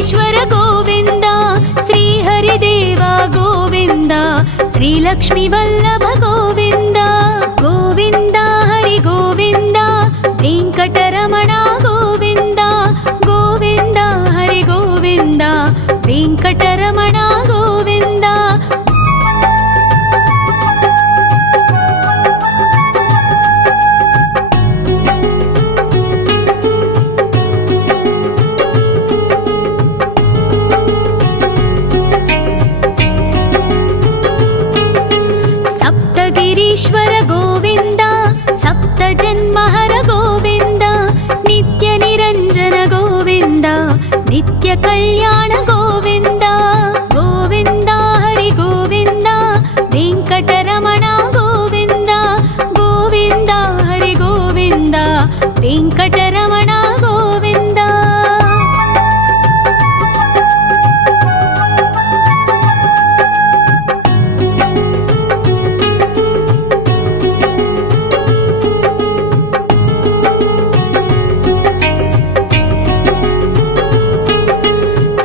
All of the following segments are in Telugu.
వెంకటేశ్వర గోవింద, శ్రీహరిదేవ గోవింద, శ్రీలక్ష్మీ వల్లభ గోవింద. గోవింద హరి గోవింద, వెంకటరమణ గోవింద. గోవింద హరి గోవింద, వెంకటరమణ గోవింద. సప్తగిరీశ్వర గోవింద, సప్త జన్మహర గోవింద, నిత్య నిరంజన గోవింద, నిత్య కళ్యాణ గోవింద. గోవింద హరి గోవింద, వెంకటరమణ గోవింద. గోవింద హరి గోవింద, వెంకటరమణ గోవింద.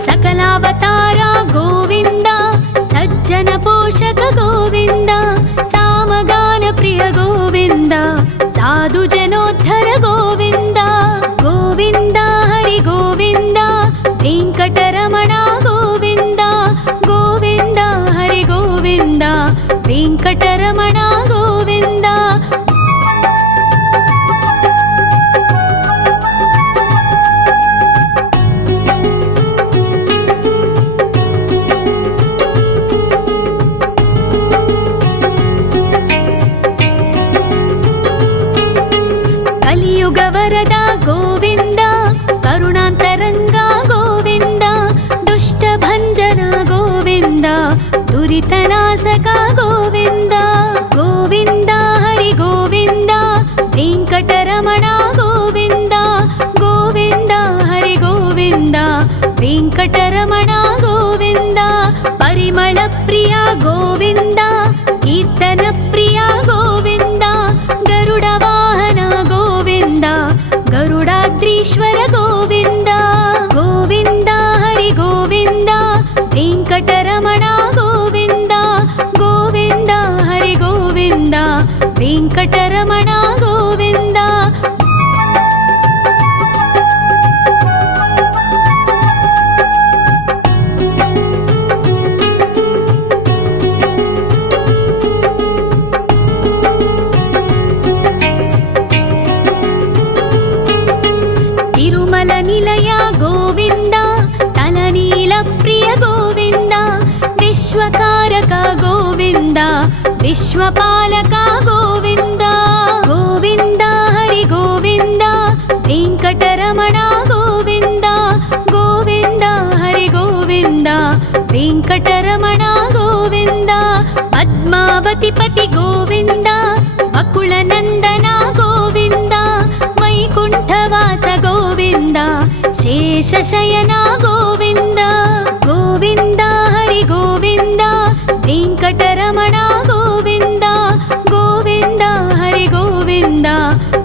సకలావతార గోవింద, సజ్జన పోషక గోవింద, సామగాన ప్రియ గోవింద, సాధు జనోద్ధర గోవింద. గోవింద హరి గోవింద, వెంకటరమణ గోవింద. గోవింద హరి గోవింద, వెంకటరమణ గోవింద. కలియుగ వరద గోవింద, కరుణాంతరంగ గోవింద, దుష్ట భంజన గోవింద, దురితనాశక గోవింద. గోవింద హరి గోవింద, వెంకటరమణ గోవింద. గోవింద హరి గోవింద, వెంకటరమణ గోవింద. పరిమళ ప్రియ గోవింద, కీర్తన ప్రియ గోవింద, గరుడ వాహన గోవింద, గరుడాద్రీశ్వర గోవింద. గోవింద హరి గోవింద, వెంకటరమణ గోవింద. గోవింద హరి గోవింద, వెంకటరమణ గోవింద. తిరుమల నిలయ గోవింద, తలనీల ప్రియ గోవింద, విశ్వకారక గోవింద, విశ్వపాలక గోవింద. గోవింద హరి గోవింద, వెంకటరమణ గోవింద. గోవింద హరి గోవింద, వెంకటరమణ గోవింద. పద్మావతి పతి గోవింద, అకుల నందన గోవింద, వైకుంఠవాస గోవింద, శేషశయన గోవింద. గోవింద హరి గోవింద, వెంకటరమణ గోవింద. గోవింద హరి గోవింద,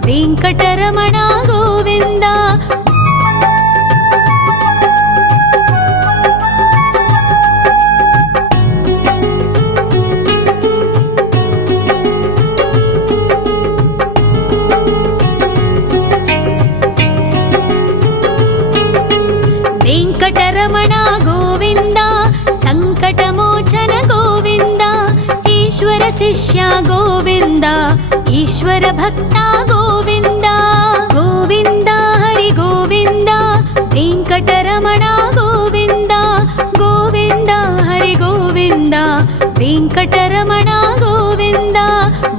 వెంకటరమణ గోవింద. వెంకటరమణ గోవింద, సంకటమోచన గోవింద, ఈశ్వర శిష్య గోవింద, ఈశ్వర భక్త గోవింద. గోవింద హరి గోవింద, వెంకటరమణ గోవింద. గోవింద హరి గోవింద, వెంకటరమణ గోవింద.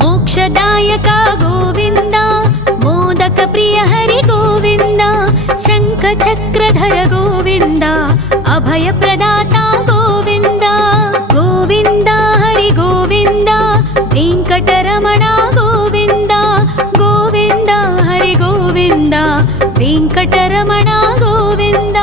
మోక్షదాయక గోవింద, మోదక ప్రియ హరి గోవింద, శంఖ చక్రధర గోవింద, అభయ ప్రదాత గోవింద. గోవింద హరి గోవింద, వెంకటరమణ గోవింద. గోవింద హరి గోవింద, వెంకటరమణ గోవింద.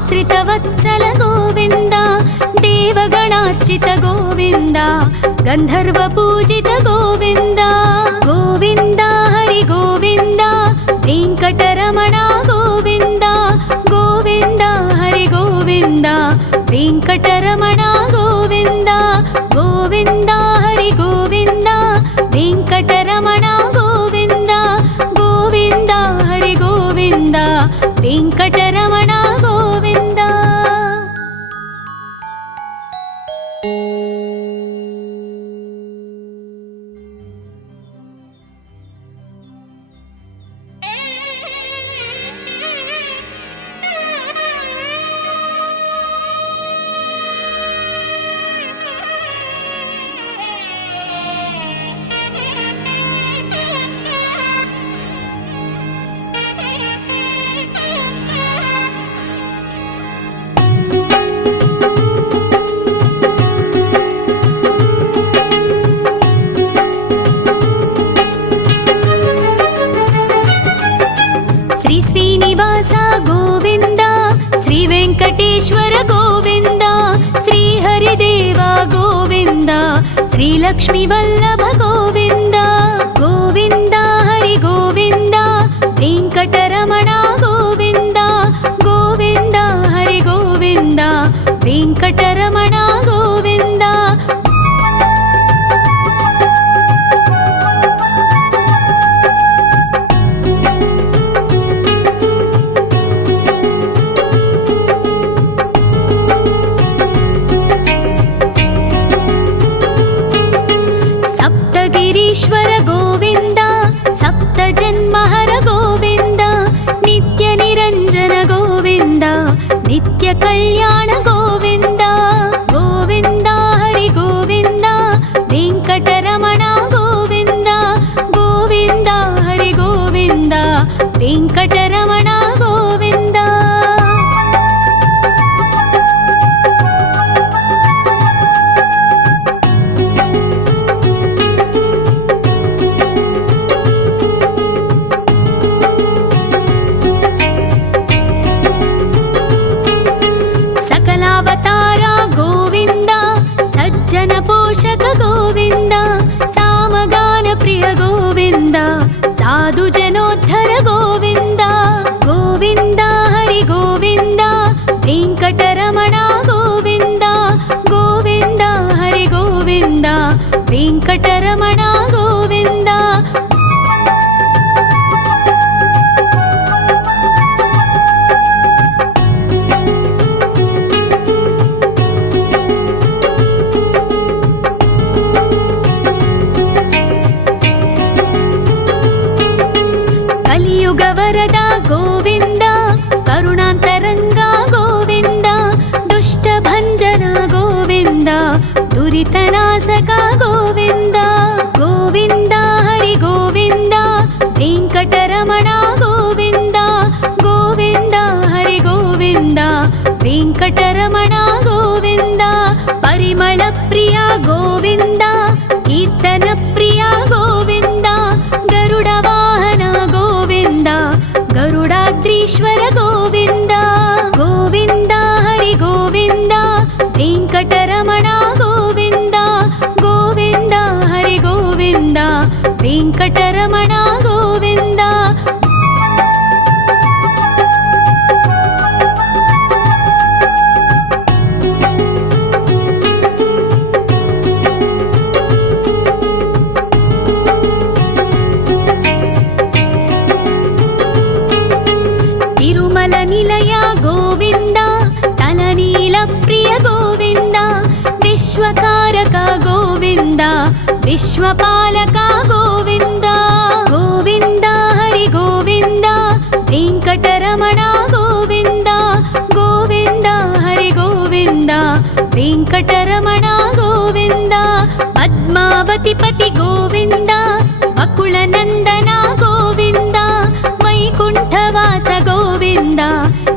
आश्रितवत्सल गोविन्द देवगणार्चित गोविन्द गन्धर्वपूजित गोविन्द गोविन्द हरि गोविन्द वेङ्कटरमण गोविन्द गोविन्द हरि गोविन्द वेङ्कटरमण गोविन्द गोविन्द हरि गोविन्द वेङ्कटरमण गोविन्द गोविन्द हरि गोविन्द वेङ्कटरमण गोविन्द। श्रीनिवास गोविन्द श्री वेङ्कटेश्वर गोविन्द श्री हरिदेव गोविन्द श्री लक्ष्मीवल्लभ गोविन्द गोविन्द हरि गोविन्द वेङ्कटरमण गोविन्द गोविन्द हरि गोविन्द वेङ्कटरमण गोविन्द। गिरीश्वर गोविन्द सप्तजन्महर गोविन्द नित्यनिरञ्जन गोविन्द नित्यकल्याण गोविन्द गोविन्द हरि गोविन्द वेङ्कटरमण गोविन्द गोविन्द हरि गोविन्द वेङ्कटरमण गोविन्द। सकलावतार गोविन्द सज्जन पोषक गोविन्द सामगान प्रिय गोविन्द साधु जनोद्धर गोविन्द गोविन्द हरि गोविन्द वेङ्कटरमण गोविन्द गोविन्द हरि गोविन्द वेङ्कटरमण गोविन्द। कलियुगवरद गोविन्द करुणान्तरङ्ग गोविन्द दुष्टभञ्जन गोविन्द दुरितनाशक गोविन्द गोविन्द हरि गोविन्द वेङ्कटरमण गोविन्द गोविन्द हरि गोविन्द वेङ्कटरमण गोविन्द। परिमल प्रिय गोविन्द कीर्तन प्रिय गोविन्द गरुड वाहन गोविन्द गरुडाद्रीश्वर गोविन्द गोविन्द हरि गोविन्द वेङ्कटरमण गोविन्द गोविन्द हरि गोविन्द वेङ्कटरमण गोविन्द। तिरुमल निलय गोविन्द तलनील प्रिय गोविन्द विश्वकारक गोविन्द विश्वपालक गोविन्द गोविन्द हरि गोविन्द वेङ्कटरमण गोविन्द गोविन्द हरि गोविन्द वेङ्कटरमण गोविन्द। पद्मावतिपति गोविन्द बकुलनन्दन गोविन्द वैकुण्ठवास गोविन्द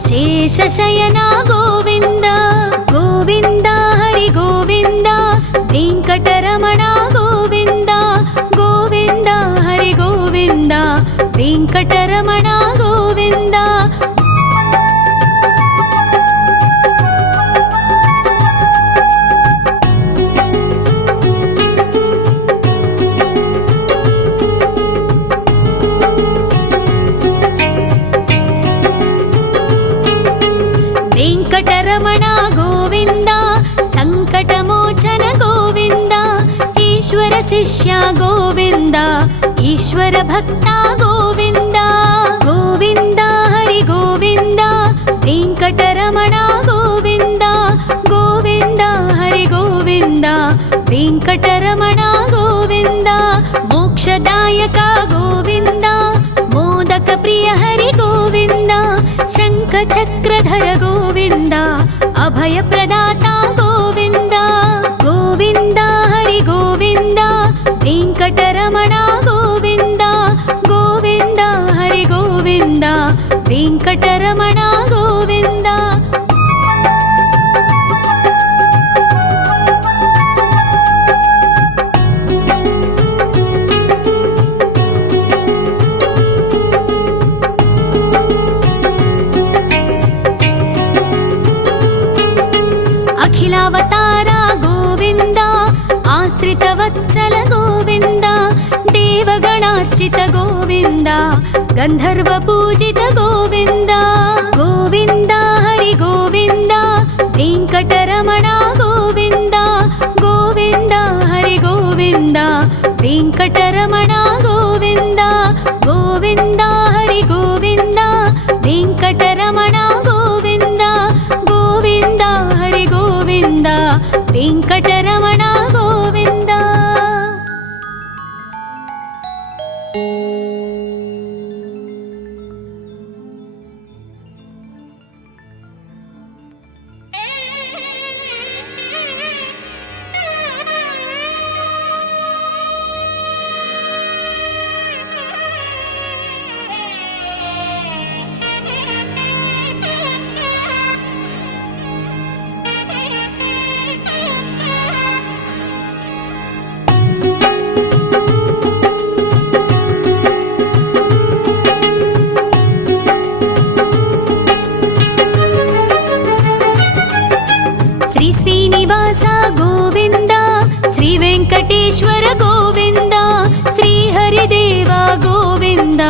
शेषशयन गोविन्द गोविन्द हरि गोविन्द वेङ्कटरमण गोविन्द गोविन्द हरि गोविन्द वेङ्कटरमण गोविन्द। వెంకటరమణ గోవింద సంకటమోచన గోవింద ఈశ్వర శిష్య గోవింద ఈశ్వర భక్త గోవింద గోవింద హరి గోవింద వెంకటరమణ గోవింద గోవింద హరి గోవింద వెంకటరమణ గోవింద మోక్షదాయక గోవింద మోదక ప్రియ హరి గోవింద శంఖ చక్రధర గోవింద అభయ ప్రదాత గోవింద గోవింద హరి గోవింద వెంకటరమణ గోవింద గోవింద హరి గోవింద వెంకటరమణ గోవింద అఖిలావతార గోవింద ఆశ్రిత వత్సల గోవింద దేవగణార్చిత గోవింద గంధర్వ పూజిత గోవింద గోవింద హరి గోవింద వెంకటరమణ గోవింద గోవింద హరి గోవింద వెంకటరమణ గోవింద గోవింద హరి గోవింద వెంకటరమణ గోవింద గోవింద హరి గోవింద వెంకటరమణ గోవింద శ్రీ శ్రీనివాస గోవింద శ్రీ వెంకటేశ్వర గోవింద శ్రీ హరిదేవ గోవింద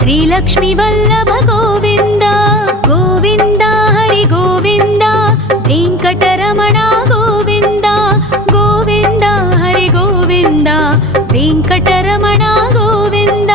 శ్రీ లక్ష్మీ వల్లభ గోవింద గోవింద హరి గోవింద వెంకటరమణ గోవింద గోవింద హరి గోవింద వెంకటరమణ గోవింద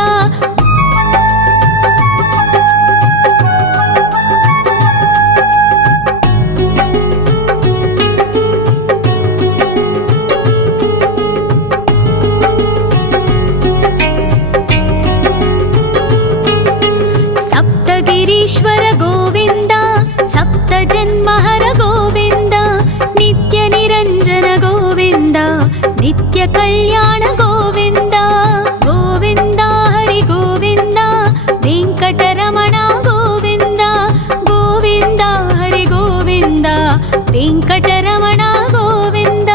సప్తగిరీశ్వర గోవింద సప్త జన్మహర గోవింద నిత్య నిరంజన గోవింద నిత్య కళ్యాణ గోవింద గోవింద హరి గోవింద వెంకటరమణ గోవింద గోవింద హరి గోవింద వెంకటరమణ గోవింద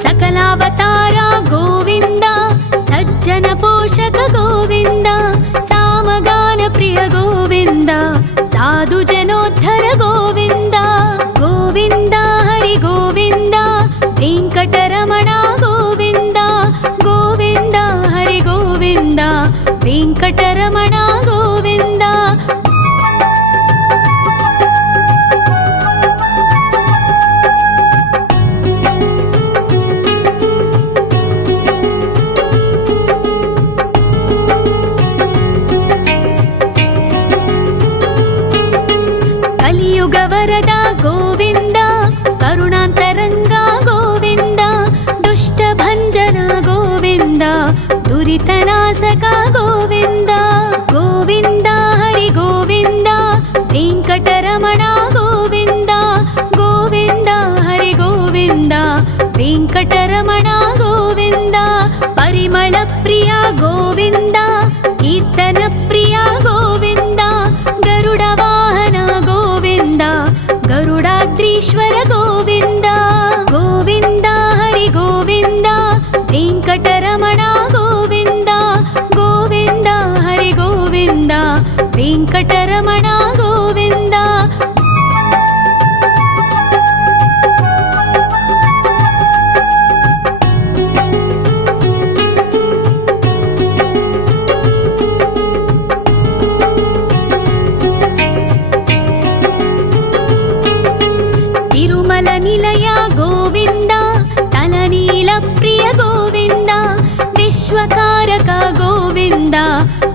సకలావతార గోవింద సజ్జన పోషక గోవింద సామగాన ప్రియ గోవింద సాధు జనోద్ధర గోవింద గోవింద హరి గోవింద వెంకటరమణ గోవింద గోవింద హరి గోవింద వెంకటరమణ గోవింద కలియుగ వరద గోవింద కరుణాంతరంగ గోవింద దుష్ట భంజన గోవింద దురితనాశక గోవింద గోవింద హరి గోవింద వెంకటరమణ గోవింద గోవింద హరి గోవింద వెంకటరమణ గోవింద పరిమళ ప్రియ గోవింద కీర్తన ప్రియ గోవింద గరుడ వాహన గోవింద గరుడాద్రీశ్వర గోవింద గోవింద హరి గోవింద వెంకటరమణ గోవింద గోవింద హరి గోవింద వెంకటరమణ గోవింద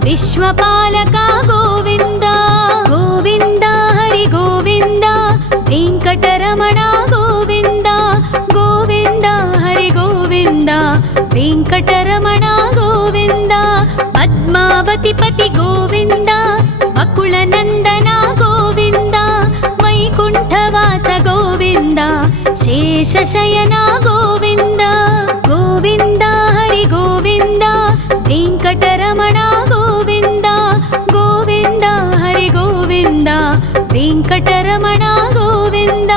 విశ్వపాలక గోవింద గోవింద హరి గోవింద వెంకటరమణ గోవింద గోవింద హరి గోవింద వెంకటరమణ గోవింద పద్మావతి పతి గోవింద వకుళ నందన గోవింద వైకుంఠవాస గోవింద శేషశయన గోవింద గోవింద హరి గోవింద వెంకటరమణ గోవింద గోవింద హరి గోవింద వెంకటరమణ గోవింద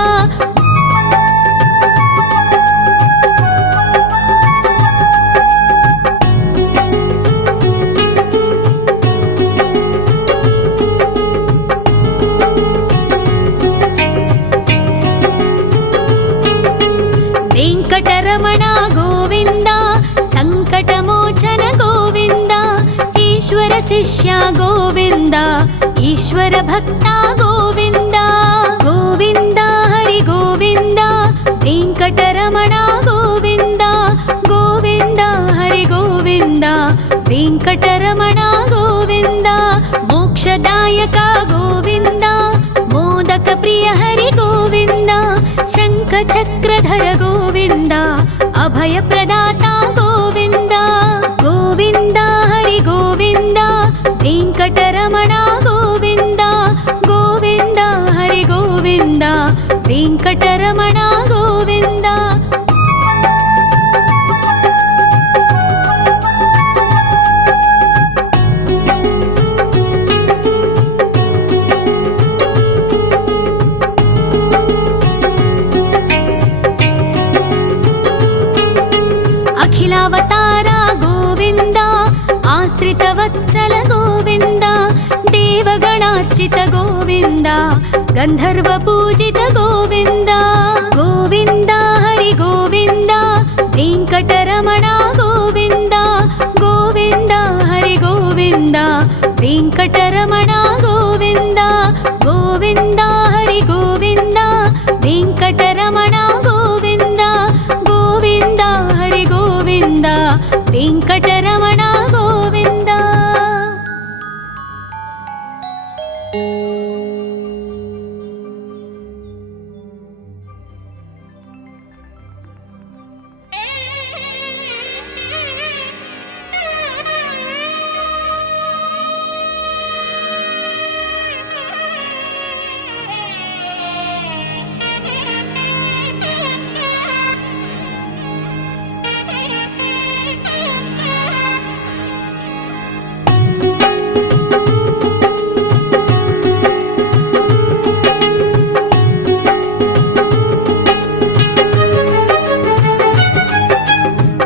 వెంకటరమణ గోవింద సంకటమోచన గోవింద ఈశ్వర శిష్య గోవింద ఈశ్వర భక్త గోవింద గోవింద హరి గోవింద వెంకటరమణ గోవింద గోవింద హరి గోవింద వెంకటరమణ గోవింద మోక్షదాయక గోవింద మోదక ప్రియ హరి గోవింద శంఖ చక్రధర గోవింద అభయ ప్రదాత గోవింద గోవింద హరి గోవింద వెంకటరమణ గోవింద గోవింద హరి గోవింద వెంకటరమణ గోవింద అఖిలావతార గోవింద ఆశ్రితవత్సల గోవింద దేవగణార్చిత గోవింద గంధర్వ పూజిత గోవింద గోవింద హరి గోవింద వెంకటరమణ గోవింద గోవింద హరి గోవింద వెంకటరమణ గోవింద గోవింద హరి గోవింద వెంకటరమణ గోవింద గోవింద హరి గోవింద వెంకటరమణ గోవింద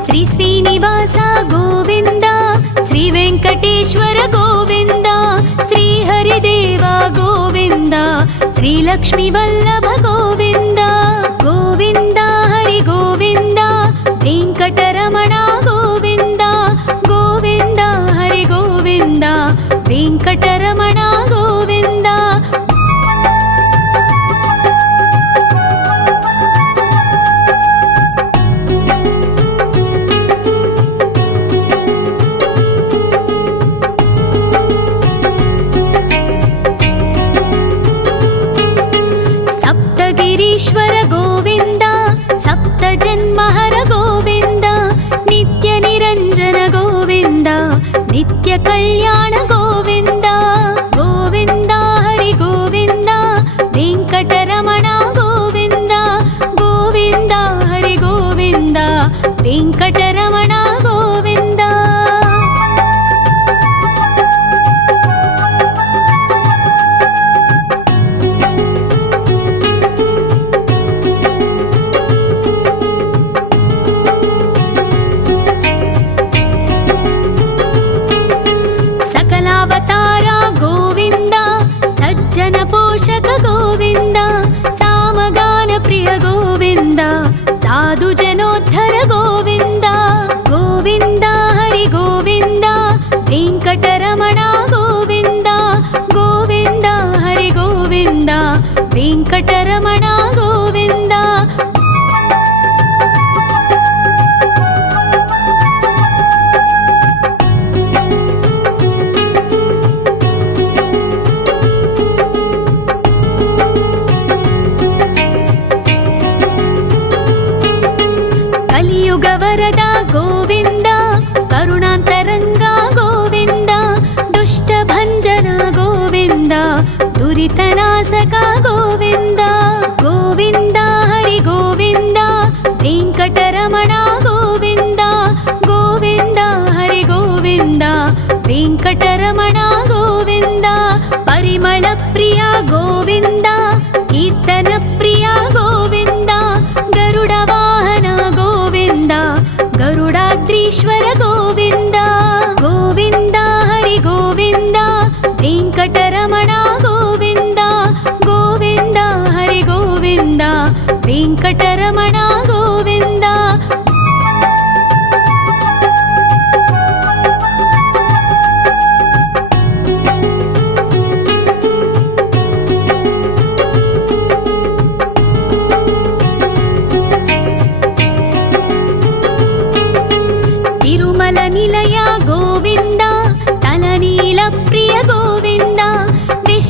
శ్రీ శ్రీనివాస గోవింద శ్రీ వెంకటేశ్వర గోవింద శ్రీ హరిదేవ గోవింద శ్రీ లక్ష్మీ వల్లభ గోవింద గోవింద హరి గోవింద వెంకటరమణ గోవింద గోవింద హరి గోవింద వెంకటరమణ గోవింద సప్తగిరీశ్వర గోవింద సప్త జన్మహర గోవింద నిత్య నిరంజన గోవింద నిత్య కళ్యాణ గోవింద గోవింద హరి గోవింద వెంకటరమణ గోవింద గోవింద హరి గోవింద వెంకటరమణ గోవింద సకలావతార గోవింద సజ్జన పోషక గోవింద సామగాన ప్రియ గోవింద సాధు జనోద్ధర గోవింద గోవింద హరి గోవింద వెంకటరమణ గోవింద గోవింద హరి గోవింద వెంకటరమణ గోవింద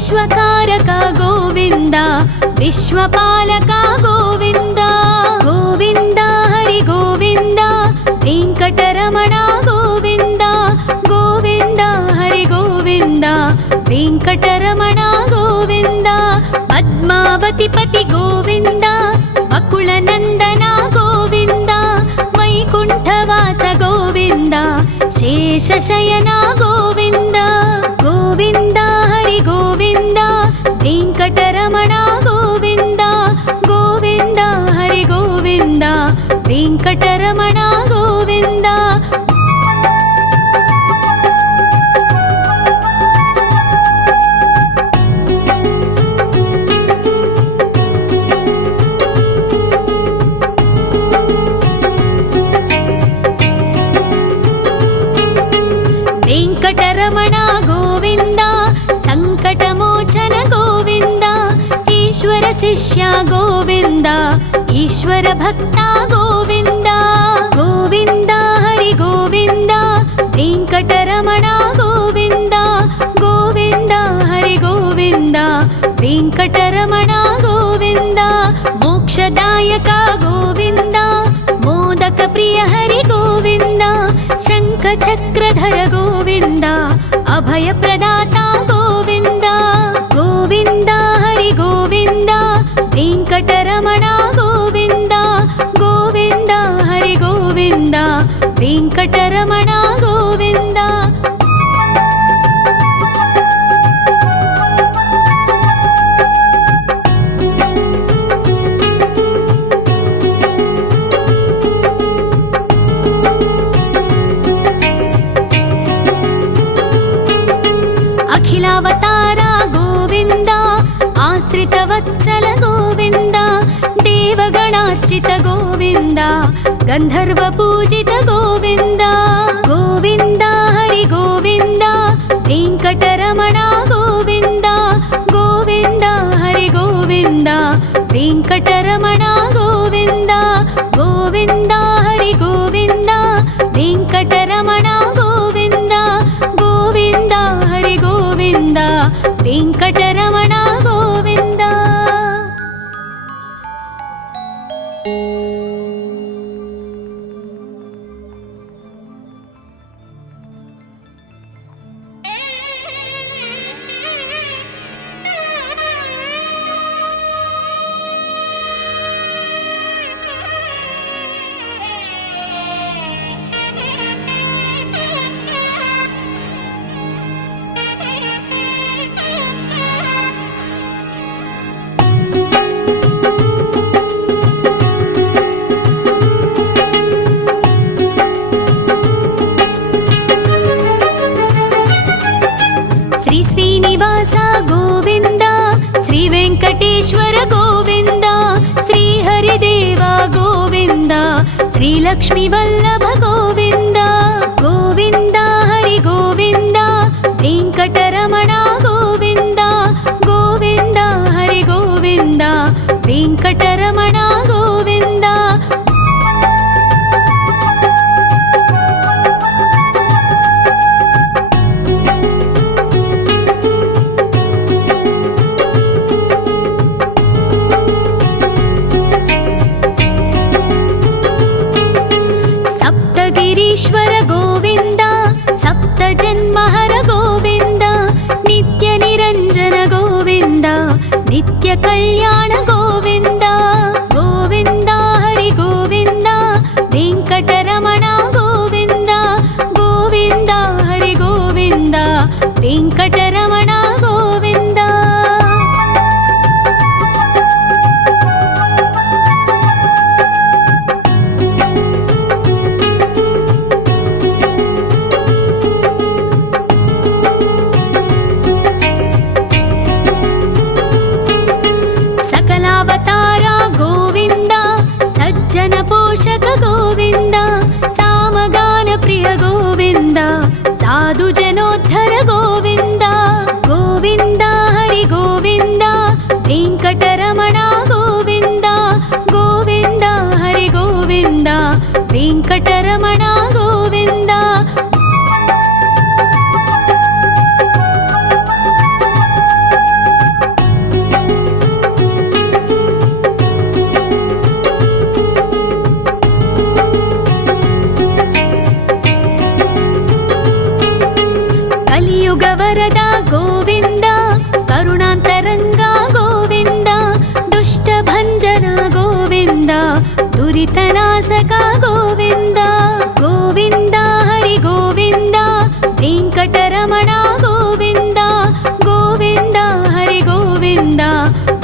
विश्वकारक गोविन्द विश्वपालक गोविन्द गोविन्द हरि गोविन्द वेङ्कटरमण गोविन्द गोविन्द हरि गोविन्द वेङ्कटरमण गोविन्द पद्मावतिपति गोविन्द बकुलनन्दन गोविन्द वैकुण्ठवास गोविन्द शेषशयन गोविन्द गोविन्द हरि गोविन्द वेङ्कटरमण गोविन्द गोविन्द हरि गोविन्द वेङ्कटरमण गोविन्द वेङ्कटरमण गोविन्द सङ्कटमोचन गोविन्द ईश्वर शिष्य गोविन्द ईश्वर भक्त गोविन्द गोविन्द हरि गोविन्द वेङ्कटरमण गोविन्द गोविन्द हरि गोविन्द वेङ्कटरमण गोविन्द मोक्षदायक गोविन्द मोदक प्रिय हरि गोविन्द शङ्खचक्रधर गोविन्द अभयप्रदाता गोविन्द गोविन्द हरि गोविन्द वेङ्कटरमण गोविन्द गोविन्द हरि गोविन्द वेङ्कटरमण गोविन्द अखिलावतार गोविन्द आश्रितवत्सल गोविन्द देवगणार्चित गोविन्द गन्धर्वपूजित गोविन्द गोविन्द हरि गोविन्द वेङ्कटरमण गोविन्द गोविन्द हरि गोविन्द वेङ्कटरमण गोविन्द गोविन्द हरि गोविन्द वेङ्कटरमण गोविन्द गोविन्द हरि गोविन्द वेङ्कटरमण गोविन्द श्री श्रीनिवास गोविन्द श्री वेङ्कटेश्वर गोविन्द श्री हरिदेव गोविन्द श्री लक्ष्मीवल्लभ गोविन्द गोविन्द हरि गोविन्द वेङ्कटरमण गोविन्द गोविन्द हरि गोविन्द वेङ्कटरमण गोविन्द सप्तगिरीश्वर गोविन्द सप्तजन्महर गोविन्द नित्यनिरञ्जन गोविन्द नित्यकल्याण गोविन्द गोविन्द हरि गोविन्द वेङ्कटरमण गोविन्द गोविन्द हरि गोविन्द वेङ्कटरमण गोविन्द सकलावतार ವರದ ಗೋವಿಂದ ಕರುಣಾಂತರಂಗ ಗೋವಿಂದ ದುಷ್ಟ ಭಂಜನ ಗೋವಿಂದ ದುರಿತನಾಶಕ ಗೋವಿಂದ ಗೋವಿಂದ ಹರಿ ಗೋವಿಂದ ವೆಂಕಟರಮಣ ಗೋವಿಂದ ಗೋವಿಂದ ಹರಿ ಗೋವಿಂದ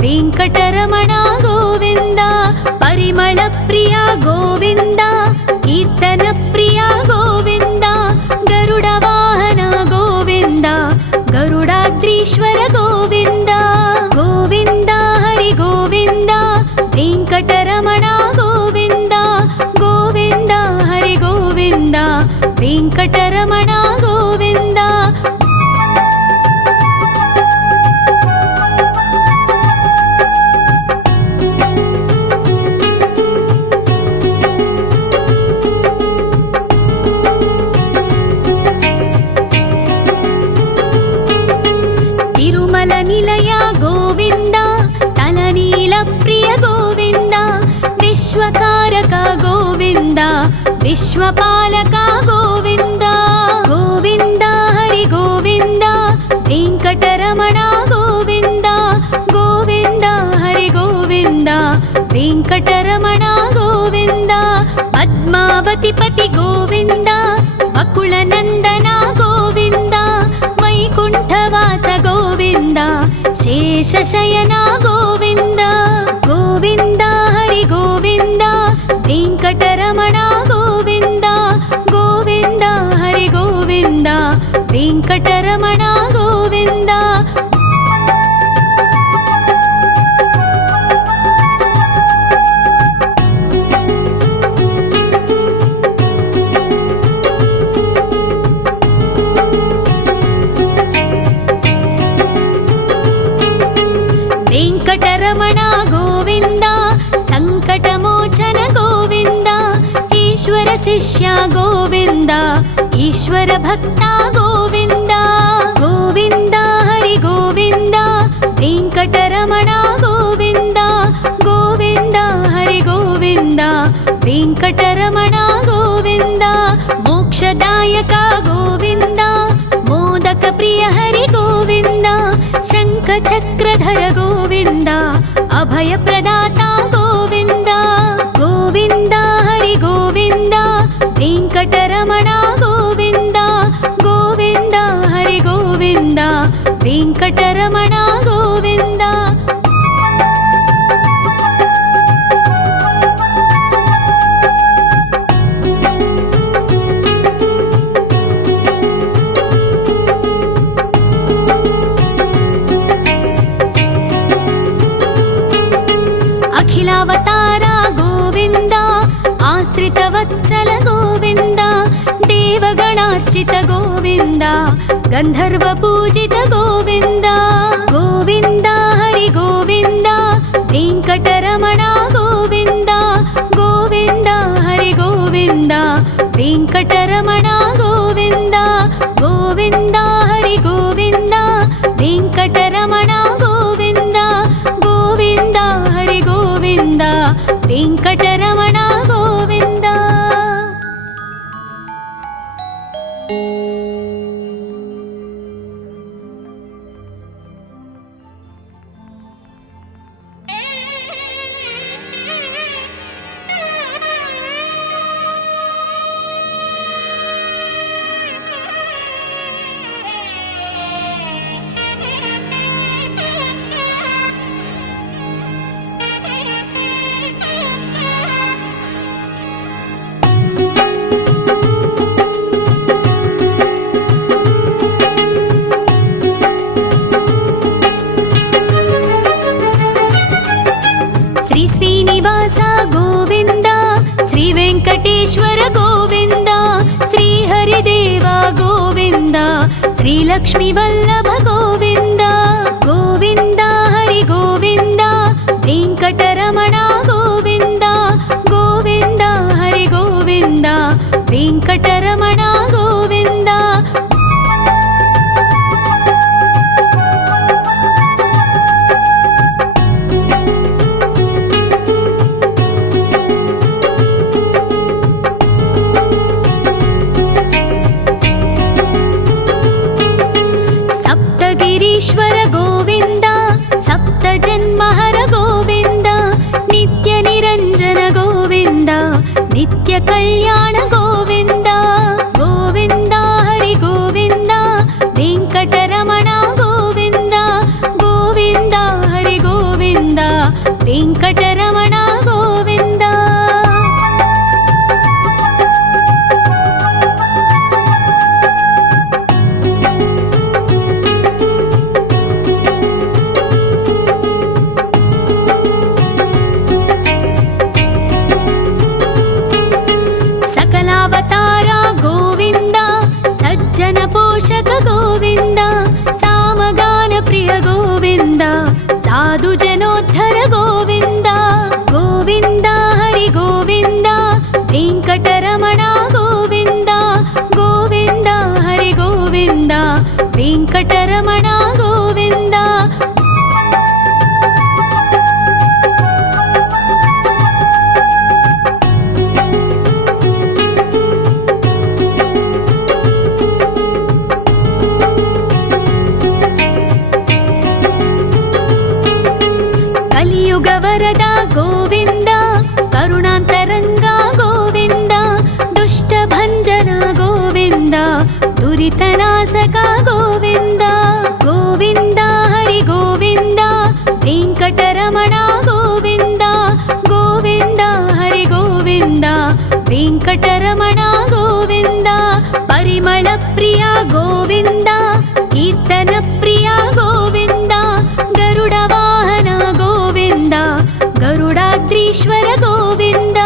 ವೆಂಕಟರಮಣ ಗೋವಿಂದ ಪರಿಮಳ ಪ್ರಿಯ ಗೋವಿಂದ ಕೀರ್ತನ ಪ್ರಿಯ ಗೋವಿಂದ ಗರುಡ ವಾಹನ ಗೋವಿಂದ ಗರುಡಾದ್ರೀಶ್ವರ ಗೋವಿಂದ ಗೋವಿಂದ ಹರಿ ಗೋವಿಂದ ವೆಂಕಟರಮಣ ಗೋವಿಂದ ಗೋವಿಂದ ಹರಿ ಗೋವಿಂದ ವೆಂಕಟರಮಣ ಗೋವಿಂದ ತಿರುಮಲ ನಿಲಯ ಗೋವಿಂದ ತಲನೀಲ ಪ್ರಿಯ ಗೋವಿಂದ ವಿಶ್ವಕಾರಕ ಗೋವಿಂದ ವಿಶ್ವಪಾಲಕ ಗೋವಿಂದ ಗೋವಿಂದ ಹರಿ ಗೋವಿಂದ ವೆಂಕಟರಮಣ ಗೋವಿಂದ ಗೋವಿಂದ ಹರಿ ಗೋವಿಂದ ವೆಂಕಟರಮಣ ಗೋವಿಂದ ಪದ್ಮಾವತಿ ಪತಿ ಗೋವಿಂದ ಅಕುಳ ನಂದನ ಗೋವಿಂದ ವೈಕುಂಠವಾಸ ಗೋವಿಂದ ಶೇಷಶಯನ ಗೋವಿಂದ ಗೋವಿಂದ ಹರಿ ಗೋವಿಂದ ವೆಂಕಟರಮಣ ಗೋವಿಂದ ಗೋವಿಂದ ಹರಿ ಗೋವಿಂದ ವೆಂಕಟರಮಣ ಗೋವಿಂದ ವೆಂಕಟರಮಣ ಗೋವಿಂದ ಸಂಕಟಮೋಚನ ಗೋವಿಂದ ಈಶ್ವರ ಶಿಷ್ಯ ಗೋವಿಂದ ಈಶ್ವರ ಭಕ್ತ ಗೋವಿಂದ ಗೋವಿಂದ ಹರಿ ಗೋವಿಂದ ವೆಂಕಟರಮಣ ಗೋವಿಂದ ಗೋವಿಂದ ಹರಿ ಗೋವಿಂದ ವೆಂಕಟರಮಣ ಗೋವಿಂದ ಮೋಕ್ಷದಾಯಕ ಗೋವಿಂದ ಮೋದಕ ಪ್ರಿಯ ಹರಿ ಗೋವಿಂದ ಶಂಖ ಚಕ್ರಧರ ಗೋವಿಂದ ಅಭಯ ಪ್ರದಾತ ಗೋವಿಂದ ಗೋವಿಂದ ಹರಿ ಗೋವಿಂದ ವೆಂಕಟರಮಣ ಗೋವಿಂದ ಗೋವಿಂದ ಹರಿ ಗೋವಿಂದ ವೆಂಕಟರಮಣ ಗೋವಿಂದ ಅಖಿಲಾವತಾರ ಗೋವಿಂದ ಆಶ್ರಿತ ವತ್ಸಲ ಗೋವಿಂದ ದೇವಗಣಾರ್ಚಿತ ಗೋವಿಂದ ಗಂಧರ್ವ ಪೂಜಿತ ಗೋವಿಂದ ಗೋವಿಂದ ಹರಿ ಗೋವಿಂದ ವೆಂಕಟರಮಣ ಗೋವಿಂದ ಗೋವಿಂದ ಹರಿ ಗೋವಿಂದ ವೆಂಕಟರಮಣ ಗೋವಿಂದ ಗೋವಿಂದ ಹರಿ ಗೋವಿಂದ ವೆಂಕಟರಮಣ ಗೋವಿಂದ ಗೋವಿಂದ ಹರಿ ಗೋವಿಂದ ವೆಂಕಟರಮಣ ಗೋವಿಂದ ಶ್ರೀನಿವಾಸ ಗೋವಿಂದ ಶ್ರೀ ವೆಂಕಟೇಶ್ವರ ಗೋವಿಂದ ಶ್ರೀ ಹರಿದೇವ ಗೋವಿಂದ ಶ್ರೀ ಲಕ್ಷ್ಮೀ ವಲ್ಲಭ ಗೋವಿಂದ ಗೋವಿಂದ ಹರಿ ಗೋವಿಂದ ವೆಂಕಟರಮಣ ಗೋವಿಂದ ಗೋವಿಂದ ಹರಿ ಗೋವಿಂದ ವೆಂಕಟರಮಣ ಗೋವಿಂದ కలియుగ వరద గోవింద, కరుణాంతరంగ గోవింద, దుష్ట భంజన గోవింద, దురితనాశక గోవింద. గోవింద హరి గోవింద, వెంకటరమణ గోవింద, గోవింద హరి గోవింద, వెంకటరమణ గోవింద. పరిమళ ప్రియ గోవింద, కీర్తన ప్రియ గోవింద, గరుడ వాహన గోవింద, గరుడాద్రీశ్వర గోవింద.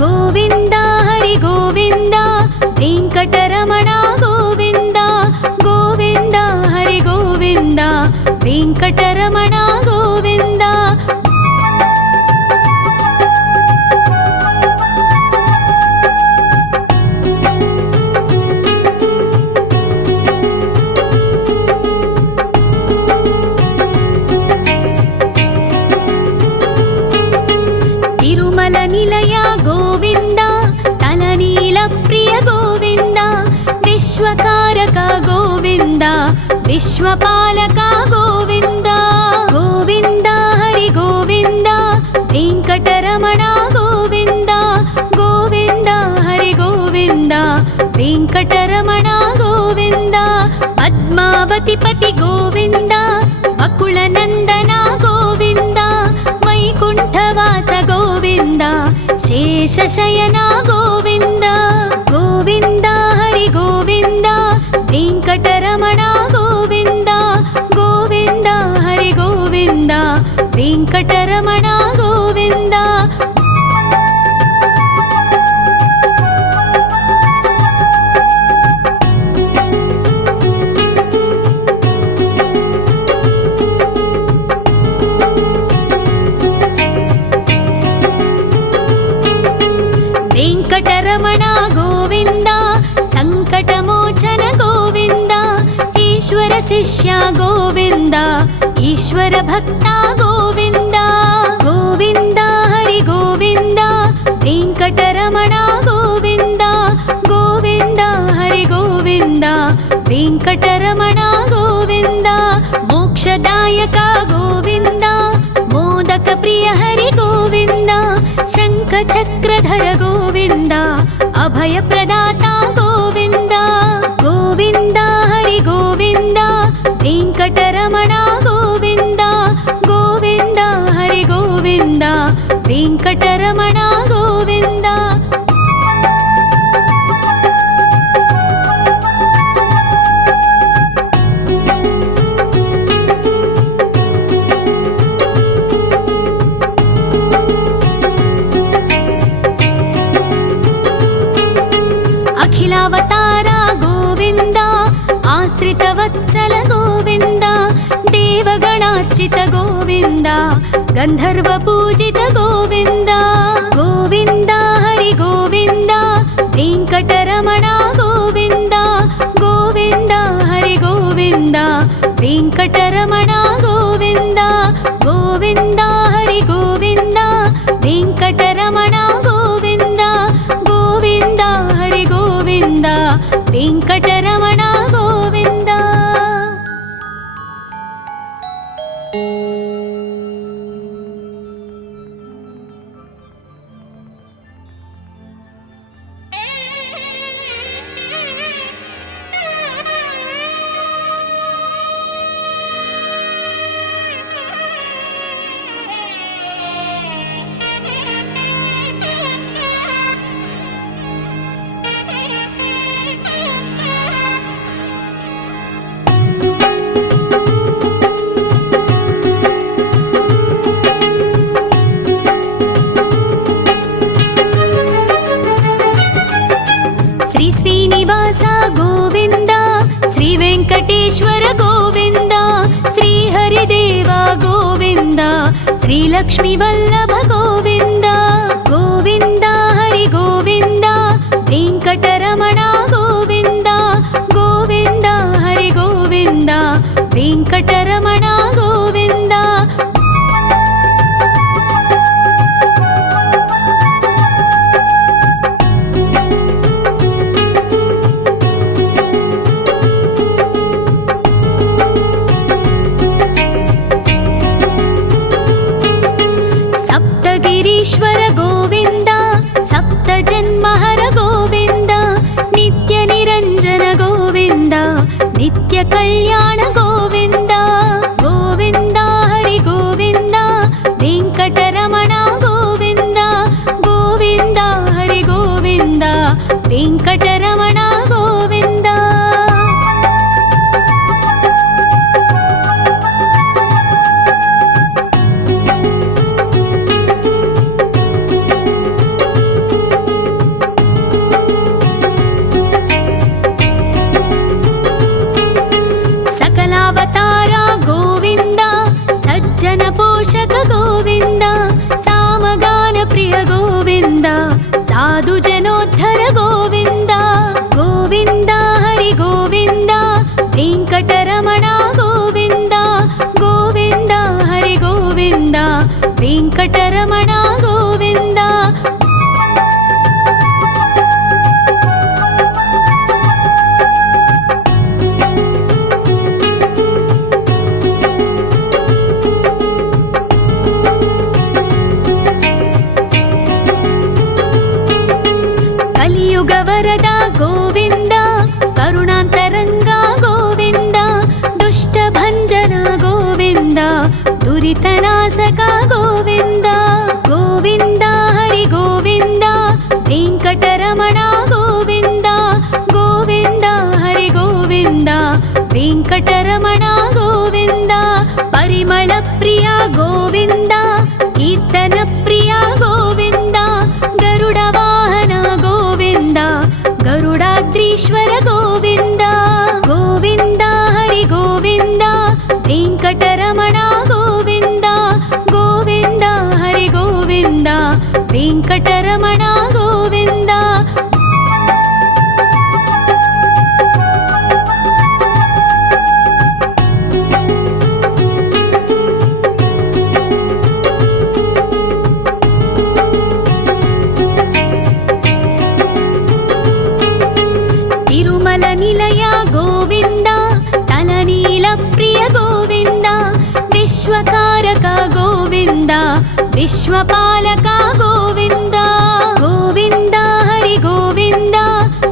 గోవింద హరి గోవింద, వెంకటరమణ గోవింద, గోవింద హరి గోవింద, వెంకటరమణ గోవింద. తిరుమల నిలయ గోవింద, తలనీల ప్రియ గోవింద, విశ్వకారక గోవింద, విశ్వపాలక గోవింద. గోవింద హరి గోవింద, వెంకటరమణ గోవింద, గోవింద హరి గోవింద, వెంకటరమణ గోవింద. పద్మావతి పతి గోవింద, అకుల నందన గోవింద, వైకుంఠవాస గోవింద, శేషశయన గోవింద. గోవింద హరి గోవింద, వెంకటరమణ గోవింద, గోవింద హరి గోవింద, వెంకటరమణ గోవింద. వెంకటరమణ గోవింద, సంకటమోచన గోవింద, ఈశ్వర శిష్య గోవింద, ఈశ్వర భక్త గోవింద. గోవింద హరి గోవింద, వెంకటరమణ గోవింద, గోవింద హరి గోవింద, వెంకటరమణ గోవింద. మోక్షదాయక గోవింద, మోదక ప్రియ హరి గోవింద, శంఖ చక్రధర గోవింద, అభయ ప్రదాత గోవింద. గోవింద హరి గోవింద, వెంకటరమణ గోవింద, గోవింద హరి గోవింద, వెంకటరమణ గోవింద. అఖిలావతార గోవింద, ఆశ్రిత వత్సల గోవింద, దేవగణార్చిత గోవింద, గంధర్వ పూజిత గోవింద. గోవింద హరి గోవింద, వెంకటరమణ గోవింద, గోవింద హరి గోవింద, వెంకటరమణ గోవింద. గోవింద హరి గోవింద, వెంకటరమణ గోవింద, గోవింద హరి గోవింద, వెంకటరమణ గోవింద. శ్రీనివాస గోవింద, శ్రీ వెంకటేశ్వర గోవింద, శ్రీ హరిదేవ గోవింద, శ్రీ లక్ష్మీ వల్లభ గోవింద. గోవింద హరి గోవింద, వెంకటరమణ గోవింద, గోవింద హరి గోవింద, వెంకటరమణ గోవింద. कल्याण गोविन्द गोविन्द हरि गोविन्द वेङ्कटरमण गोविन्द गोविन्द हरि गोविन्द वेङ्कटरमण गोविन्द। सकलावतार गोविन्द सज्जन पोषक गोविन्द सामगान प्रिय गोविन्द साधु जनोद्धर गोविन्द गोविन्द हरि गोविन्द वेङ्कटरमण गोविन्द गोविन्द हरि गोविन्द वेङ्कटरमण गोविन्द। कलियुग वरद गोविन्द करुणान्तरङ्ग गोविन्द दुष्टभञ्जन गोविन्द दुरितनाशक गोविन्द गोविन्द हरि गोविन्द वेङ्कटरमण गोविन्द गोविन्द हरि गोविन्द वेङ्कटरमण गोविन्द। परिमल प्रिय गोविन्द कीर्तन प्रिय गोविन्द गरुड वाहन गोविन्द गरुडाद्रीश्वर गोविन्द गोविन्द हरि गोविन्द वेङ्कटरमण गोविन्द गोविन्द हरि गोविन्द वेङ्कटरमण गोविन्द। तिरुमल निलय गोविन्द तलनील प्रिय गोविन्द विश्वकारक गोविन्द विश्वपालक गोविन्द गोविन्द हरि गोविन्द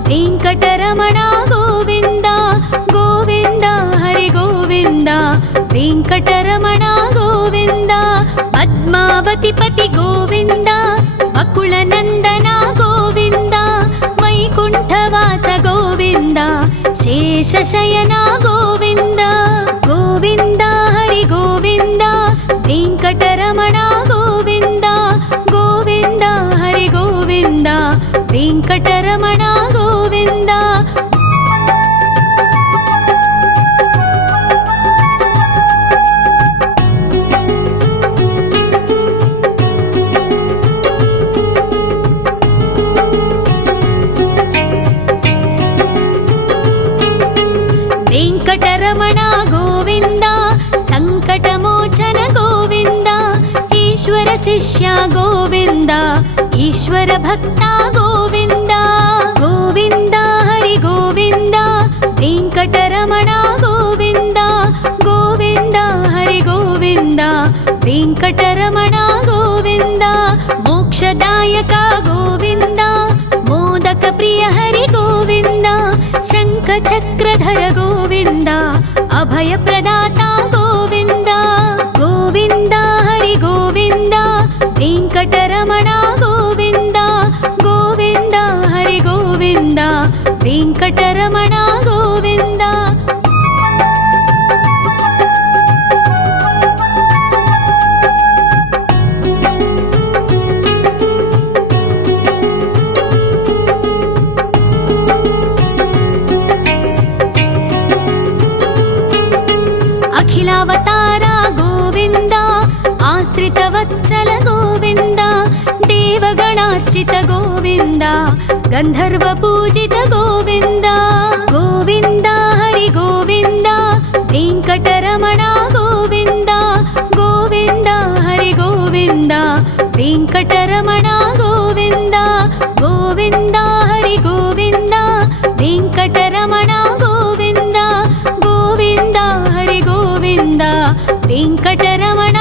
वेङ्कटरमण गोविन्द गोविन्द हरि गोविन्द वेङ्कटरमण गोविन्द। पद्मावति पति गोविन्द बकुलनन्दन गोविन्द वैकुण्ठवास गोविन्द शेषशयन गोविन्द गोविन्द हरि गोविन्द वेङ्कटरमण गोविन्द गोविन्द हरि गोविन्द वेङ्कटरमण गोविन्द। वेङ्कटरमण गोविन्द सङ्कटमोचन गोविन्द ईश्वर शिष्य गोविन्द ईश्वर भक्त गोविन्द गोविन्द हरि गोविन्द वेङ्कटरमण गोविन्द गोविन्द हरि गोविन्द वेङ्कटरमण गोविन्द। मोक्षदायक गोविन्द मोदक प्रिय हरि गोविन्द शङ्खचक्रधर गोविन्द अभय प्रदाता गोविन्द गोविन्द हरि गोविन्द वेङ्कटरमण गोविन्द गोविन्द हरि गोविन्द वेङ्कटरमण गोविन्द। अखिलावतार गोविन्द आश्रितवत्सल गोविन्द देवगणार्चित गोविन्द गन्धर्व पूजित गोविन्द गोविन्द हरि गोविन्द वेङ्कटरमण गोविन्द गोविन्द हरि गोविन्द वेङ्कटरमण गोविन्द गोविन्द हरि गोविन्द वेङ्कटरमण गोविन्द गोविन्द हरि गोविन्द वेङ्कटरमण